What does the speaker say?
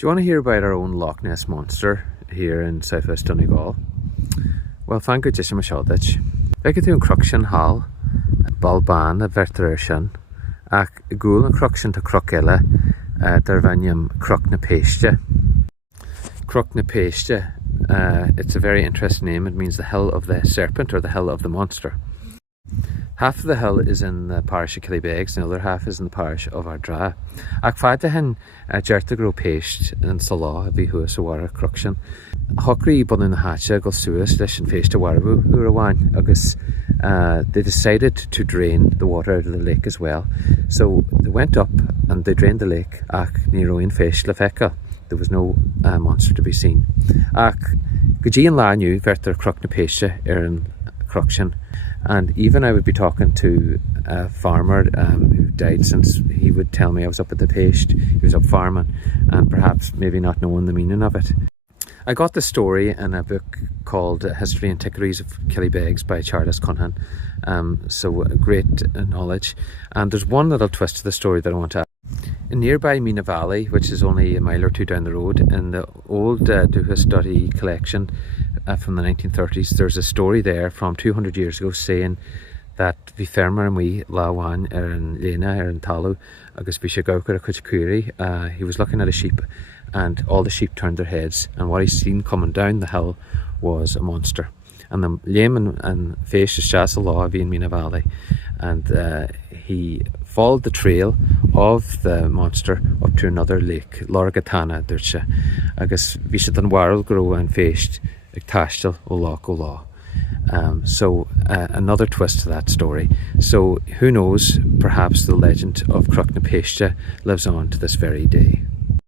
Do you want to hear about our own Loch Ness monster here in southwest Donegal? Well, thank you just so much. Like to Cnoc sin hall, Balban a verteration, ach gúil an Cnoc sin to Cnoc eile, der vanium Cnoc na Péiste. Cnoc na Péiste, it's a very interesting name. It means the hill of the serpent or the hill of the monster. Half of the hill is in the parish of Péiste, and the other half is in the parish of Ardra. Ach fada hen jarta gro Péiste and Salah a bhí huas a wara Cnoc sin. Hokri bun in the hatcha go suas leis an Péiste warbu urawan agus they decided to drain the water out of the lake as well. So they went up and they drained the lake ach ní roin Féiste le feiceáil. There was no monster to be seen. Ach go an lá nniu vertar Cnoc na Péiste an Cnoc sin. And even I would be talking to a farmer who died since he would tell me I was up at the Péiste, he was up farming, and perhaps maybe not knowing the meaning of it. I got the story in a book called History and Antiquities of Killybegs by Charles Cunningham, so great knowledge. And there's one little twist to the story that I want to add. In nearby Mina Valley, which is only a mile or two down the road, in the old Duha study collection from the 1930s, there's a story there from 200 years ago saying that the farmer and we lawan in Lena in Talu agus Bishagauka Kuchikuri, he was looking at a sheep and all the sheep turned their heads, and what he seen coming down the hill was a monster. And the layman and Féiste is law in Mina Valley, and he followed the trail of the monster up to another lake, Lorgatana Dircha, agus Visha dan Warl grow and Féiste ag tastal o Loch o Law. So another twist to that story. So who knows, perhaps the legend of Cnoc na Péiste lives on to this very day.